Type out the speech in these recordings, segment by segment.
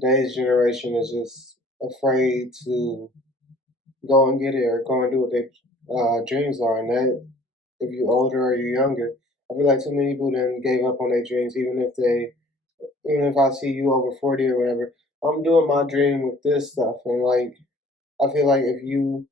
today's generation is just afraid to go and get it or go and do what their dreams are. And that, if you're older or you're younger, I feel like too many people then gave up on their dreams, even if I see you over 40 or whatever. I'm doing my dream with this stuff, and like I feel like if you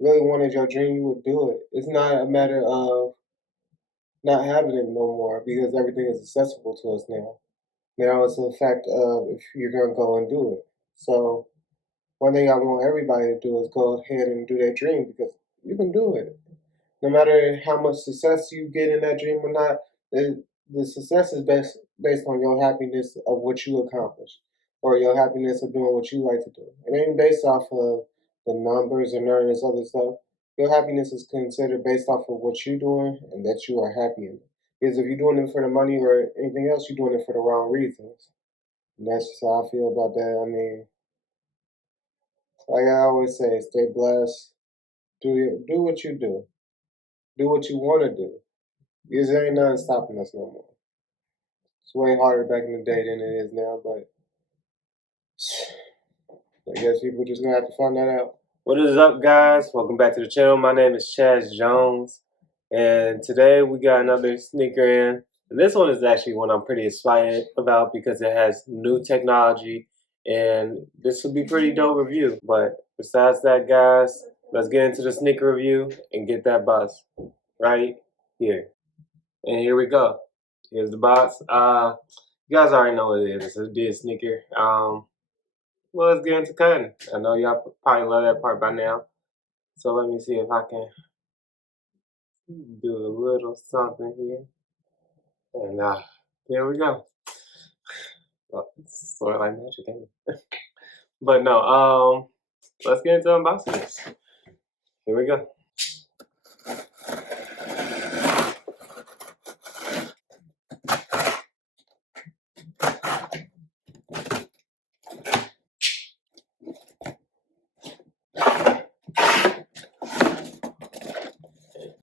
really wanted your dream, you would do it. It's not a matter of not having it no more because everything is accessible to us now. Now it's a fact of if you're gonna go and do it. So one thing I want everybody to do is go ahead and do their dream because you can do it. No matter how much success you get in that dream or not, the success is based on your happiness of what you accomplish or your happiness of doing what you like to do. It ain't based off of the numbers and none of this other stuff. Your happiness is considered based off of what you're doing and that you are happy in it. Because if you're doing it for the money or anything else, you're doing it for the wrong reasons. And that's just how I feel about that. I mean, like I always say, stay blessed. Do what you do. Do what you want to do. Because there ain't nothing stopping us no more. It's way harder back in the day than it is now, but I guess people just gonna have to find that out. What is up, guys? Welcome back to the channel. My name is Chaz Jones, and today we got another sneaker in. And this one is actually one I'm pretty excited about because it has new technology, and this will be pretty dope review. But besides that, guys, let's get into the sneaker review and get that buzz right here. And here we go. Here's the box. You guys already know what it is. It's a Adidas sneaker. Well, let's get into cutting. I know y'all probably love that part by now. So let me see if I can do a little something here. And here we go. Well, it's sort of like magic, ain't it? But no, let's get into unboxing this. Here we go.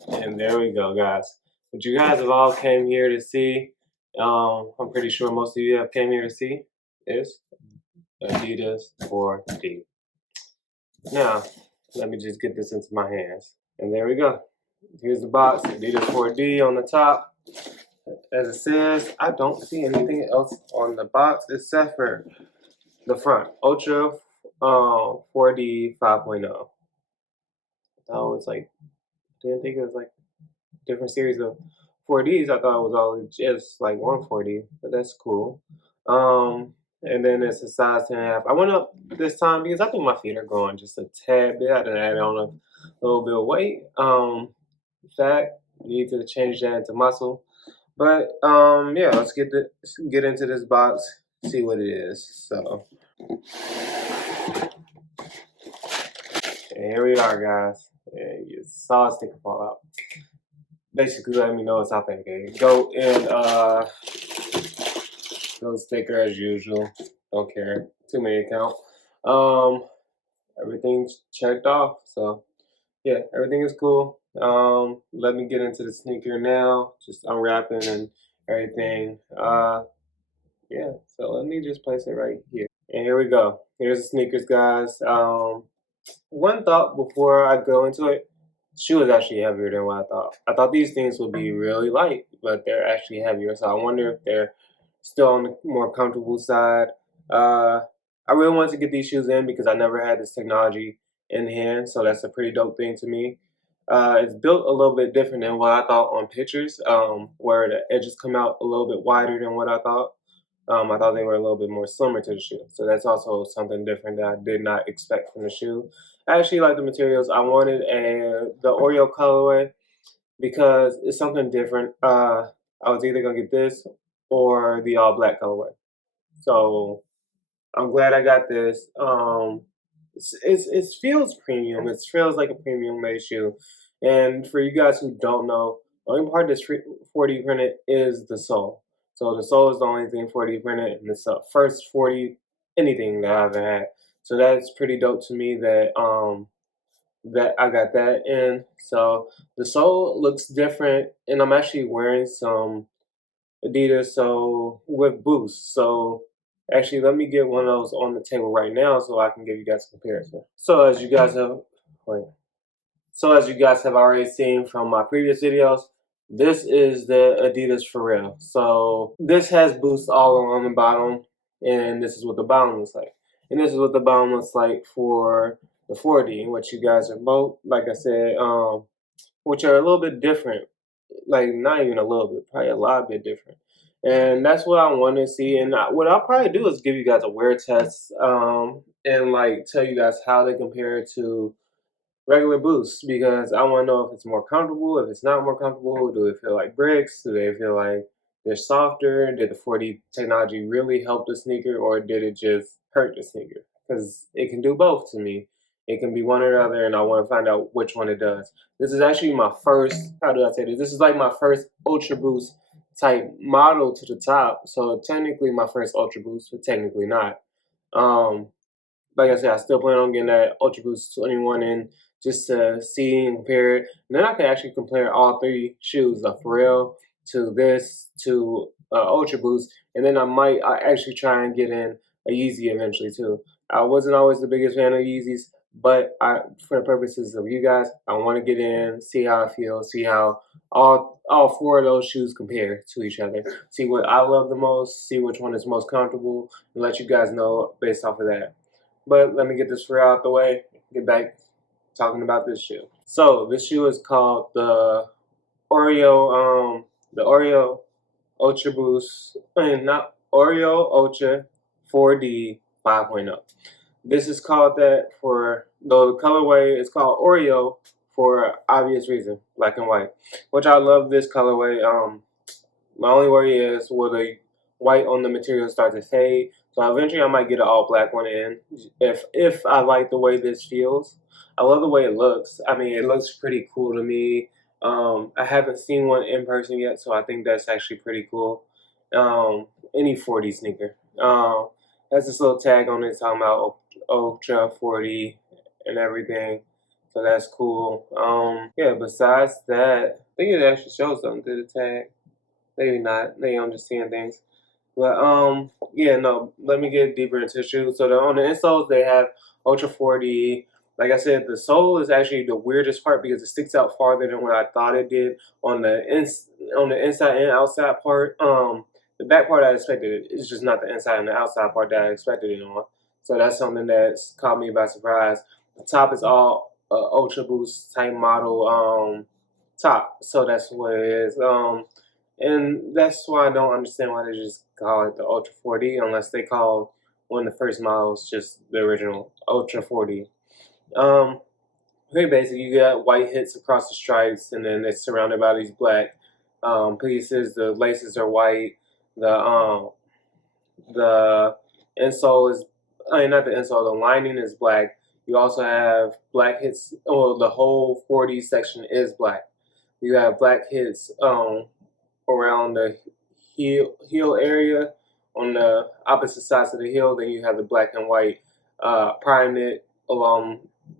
And there we go, guys. What you guys have all came here to see, I'm pretty sure most of you have came here to see, is Adidas 4D. Now, let me just get this into my hands. And there we go. Here's the box, Adidas 4D on the top. As it says, I don't see anything else on the box except for the front, Ultra 4D 5.0. I thought it was like, didn't think it was like a different series of 4Ds. I thought it was all just like one 4D, but that's cool. And then it's a size 10.5. I went up this time because I think my feet are growing just a tad bit. I done added on a little bit of weight. Fat, need to change that into muscle. But yeah, let's get into this box, see what it is. So and here we are, guys. And you saw a sticker fall out. Basically, let me know it's out there. Okay, go and go sticker as usual. Don't care. Too many account. Everything's checked off. So yeah, everything is cool. Let me get into the sneaker now. Just unwrapping and everything. Yeah, so let me just place it right here. And here we go. Here's the sneakers, guys. One thought before I go into it, shoe is actually heavier than what I thought. I thought these things would be really light, but they're actually heavier. So I wonder if they're still on the more comfortable side. I really wanted to get these shoes in because I never had this technology in hand, so that's a pretty dope thing to me. It's built a little bit different than what I thought on pictures, where the edges come out a little bit wider than what I thought. I thought they were a little bit more slimmer to the shoe. So that's also something different that I did not expect from the shoe. I actually like the materials. I wanted the Oreo colorway because it's something different. I was either gonna get this or the all black colorway. So I'm glad I got this. It feels premium. It feels like a premium made shoe. And for you guys who don't know, the only part that's 4D printed is the sole. So the sole is the only thing 4D printed, and it's the first 4D anything that I've ever had. So that's pretty dope to me that I got that in. So the sole looks different, and I'm actually wearing some Adidas so with boost. So Actually, let me get one of those on the table right now so I can give you guys a comparison. So as you guys have, wait. So as you guys have already seen from my previous videos, this is the Adidas for real. So this has boost all along the bottom, and this is what the bottom looks like. And this is what the bottom looks like for the 4D, which you guys are both, like I said, which are a little bit different. Like not even a little bit, probably a lot bit different. And that's what I want to see. And what I'll probably do is give you guys a wear test, and like tell you guys how they compare to regular boosts, because I want to know if it's more comfortable, if it's not more comfortable. Do they feel like bricks? Do they feel like they're softer? Did the 4D technology really help the sneaker, or did it just hurt the sneaker? Because it can do both to me. It can be one or the other, and I want to find out which one it does. This is actually my first, how do I say this? This is like my first Ultra Boost type model to the top. So technically my first Ultra Boost, but technically not. Um, like I said, I still plan on getting that Ultra Boost 21 in just to see and compare it. And then I can actually compare all three shoes, the Pharrell to this to Ultra Boost, and then I actually try and get in a Yeezy eventually too. I wasn't always the biggest fan of Yeezys, but for the purposes of you guys, I want to get in, see how I feel, see how all four of those shoes compare to each other, see what I love the most, see which one is most comfortable, and let you guys know based off of that. But let me get this for out the way. Get back talking about this shoe. So this shoe is called the Oreo Ultra Boost. I mean, not Oreo Ultra 4D 5.0. This is called that for the colorway. It's called Oreo for obvious reason, black and white. Which I love this colorway. My only worry is will the white on the material start to fade. So eventually I might get an all black one in if I like the way this feels. I love the way it looks. I mean, it looks pretty cool to me. I haven't seen one in person yet, so I think that's actually pretty cool. Any 4D sneaker. Has this little tag on it talking about Ultra 4D and everything. So that's cool. Yeah, besides that, I think it actually shows something to the tag. Maybe not. Maybe I'm just seeing things. But yeah, no. Let me get deeper into the shoes. So on the insoles they have Ultra 4D. Like I said, the sole is actually the weirdest part because it sticks out farther than what I thought it did on on the inside and outside part. The back part I expected it. It's just not the inside and the outside part that I expected it on. So that's something that's caught me by surprise. The top is all Ultra Boost type model top. So that's what it is. And that's why I don't understand why they just call it the Ultra 4D unless they call one of the first models just the original Ultra 4D. Um, Very basic. You got white hits across the stripes, and then it's surrounded by these black pieces. The laces are white. The the insole is, I mean, not the insole. The lining is black. You also have black hits. Well, the whole 4D section is black. You have black hits around the heel area on the opposite sides of the heel. Then you have the black and white prime knit along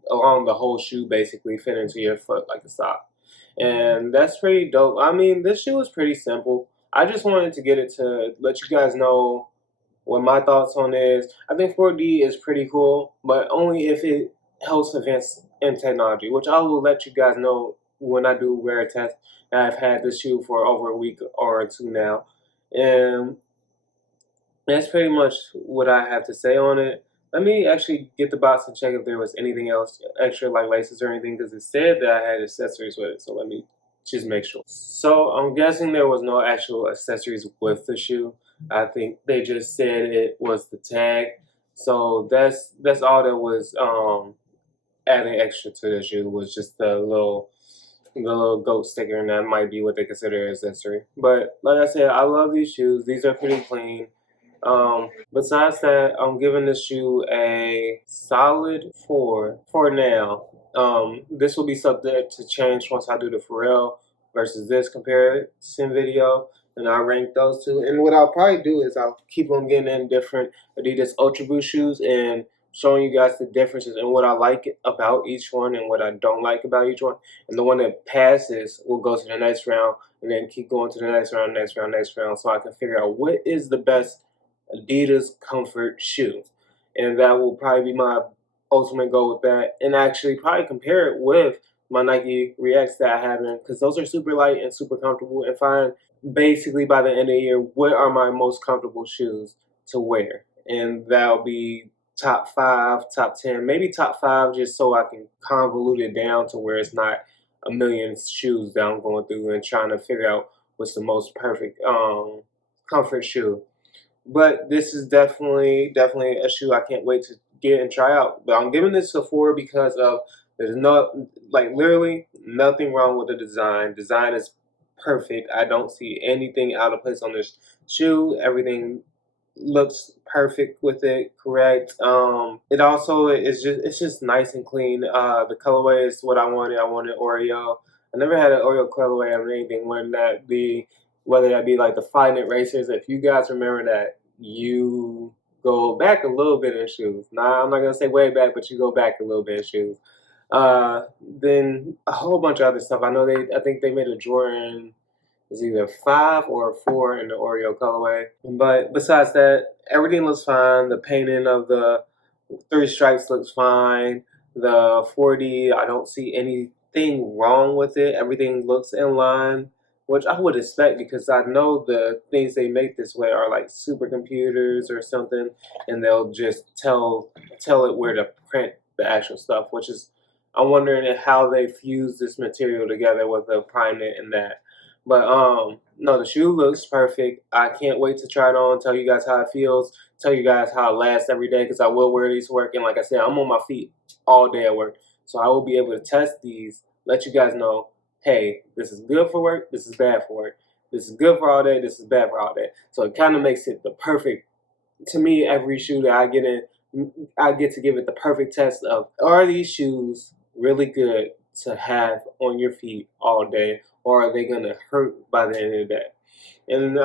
the whole shoe, basically fit into your foot like a sock. And that's pretty dope. I mean, this shoe is pretty simple. I just wanted to get it to let you guys know what my thoughts on it is. I think 4D is pretty cool, but only if it helps advance in technology, which I will let you guys know when I do wear a test. I've had this shoe for over a week or two now, and that's pretty much what I have to say on it. Let me actually get the box and check if there was anything else extra like laces or anything, because it said that I had accessories with it. So let me just make sure. So I'm guessing there was no actual accessories with the shoe. I think they just said it was the tag. So that's all that was adding extra to the shoe was just the little goat sticker, and that might be what they consider an accessory. But like I said, I love these shoes. These are pretty clean. Besides that, I'm giving this shoe a solid 4 for now. This will be subject to change once I do the Pharrell versus this comparison video, and I'll rank those two. And what I'll probably do is I'll keep on getting in different Adidas Ultra Boost shoes and showing you guys the differences and what I like about each one and what I don't like about each one. And the one that passes will go to the next round and then keep going to the next round, next round, next round, so I can figure out what is the best Adidas comfort shoe, and that will probably be my ultimate goal with that. And actually, probably compare it with my Nike Reacts that I have in, because those are super light and super comfortable. And find basically by the end of the year what are my most comfortable shoes to wear, and that'll be top 5, top 10, maybe top 5, just so I can convolute it down to where it's not a million shoes that I'm going through and trying to figure out what's the most perfect comfort shoe. But this is definitely a shoe I can't wait to get and try out. But I'm giving this a 4 because of there's no, like, literally nothing wrong with the design. Design is perfect. I don't see anything out of place on this shoe. Everything looks perfect with it, correct. It also is just, it's just nice and clean. The colorway is what I wanted. I wanted Oreo. I never had an Oreo colorway of anything, when that be, whether that be like the Five Night Racers. If you guys remember that, you go back a little bit in shoes. Now, I'm not gonna say way back, but you go back a little bit in shoes. Then a whole bunch of other stuff. I think they made a Jordan, it's either 5 or 4 in the Oreo colorway. But besides that, everything looks fine. The painting of the 3 stripes looks fine. The 4D, I don't see anything wrong with it. Everything looks in line, which I would expect, because I know the things they make this way are like supercomputers or something, and they'll just tell it where to print the actual stuff, which is, I'm wondering how they fuse this material together with the primate and that. But no, the shoe looks perfect. I can't wait to try it on, tell you guys how it feels, tell you guys how it lasts every day, because I will wear these to work. And like I said, I'm on my feet all day at work, so I will be able to test these, let you guys know, hey, this is good for work, this is bad for work. This is good for all day, this is bad for all day. So it kind of makes it the perfect, to me, every shoe that I get in, I get to give it the perfect test of, are these shoes really good to have on your feet all day, or are they gonna hurt by the end of the day? And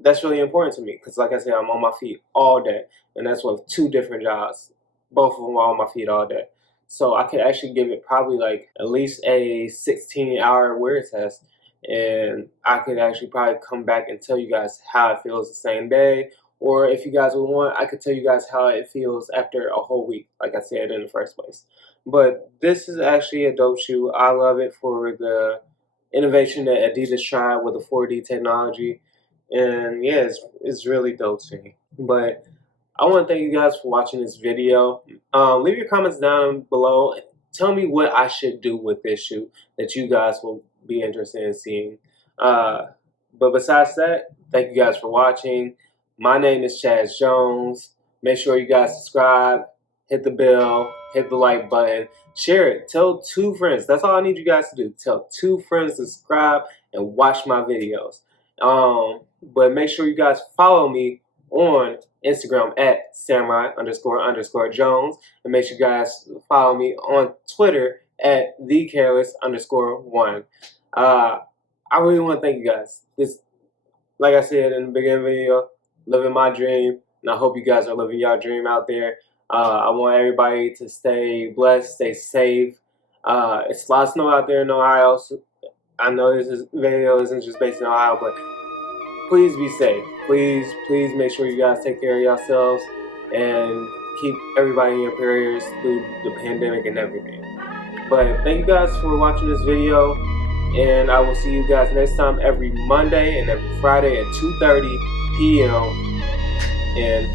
that's really important to me, because, like I said, I'm on my feet all day, and that's with 2 different jobs. Both of them are on my feet all day. So I could actually give it probably like at least a 16-hour wear test, and I could actually probably come back and tell you guys how it feels the same day. Or if you guys would want, I could tell you guys how it feels after a whole week, like I said in the first place. But this is actually a dope shoe. I love it for the innovation that Adidas tried with the 4D technology. And yeah, it's really dope to me. But I want to thank you guys for watching this video. Leave your comments down below. Tell me what I should do with this shoe that you guys will be interested in seeing. But besides that, thank you guys for watching. My name is Chaz Jones. Make sure you guys subscribe, hit the bell, hit the like button, share it. Tell 2 friends. That's all I need you guys to do. Tell 2 friends to subscribe and watch my videos. But make sure you guys follow me on Instagram at samurai__Jones, and make sure you guys follow me on Twitter at thecareless_1. I really want to thank you guys. This, like I said in the beginning of the video, living my dream, and I hope you guys are living your dream out there. I want everybody to stay blessed, stay safe. It's a lot of snow out there in Ohio. So I know this video isn't just based in Ohio, but please be safe. Please make sure you guys take care of yourselves and keep everybody in your prayers through the pandemic and everything. But thank you guys for watching this video, and I will see you guys next time, every Monday and every Friday at 2:30 p.m. and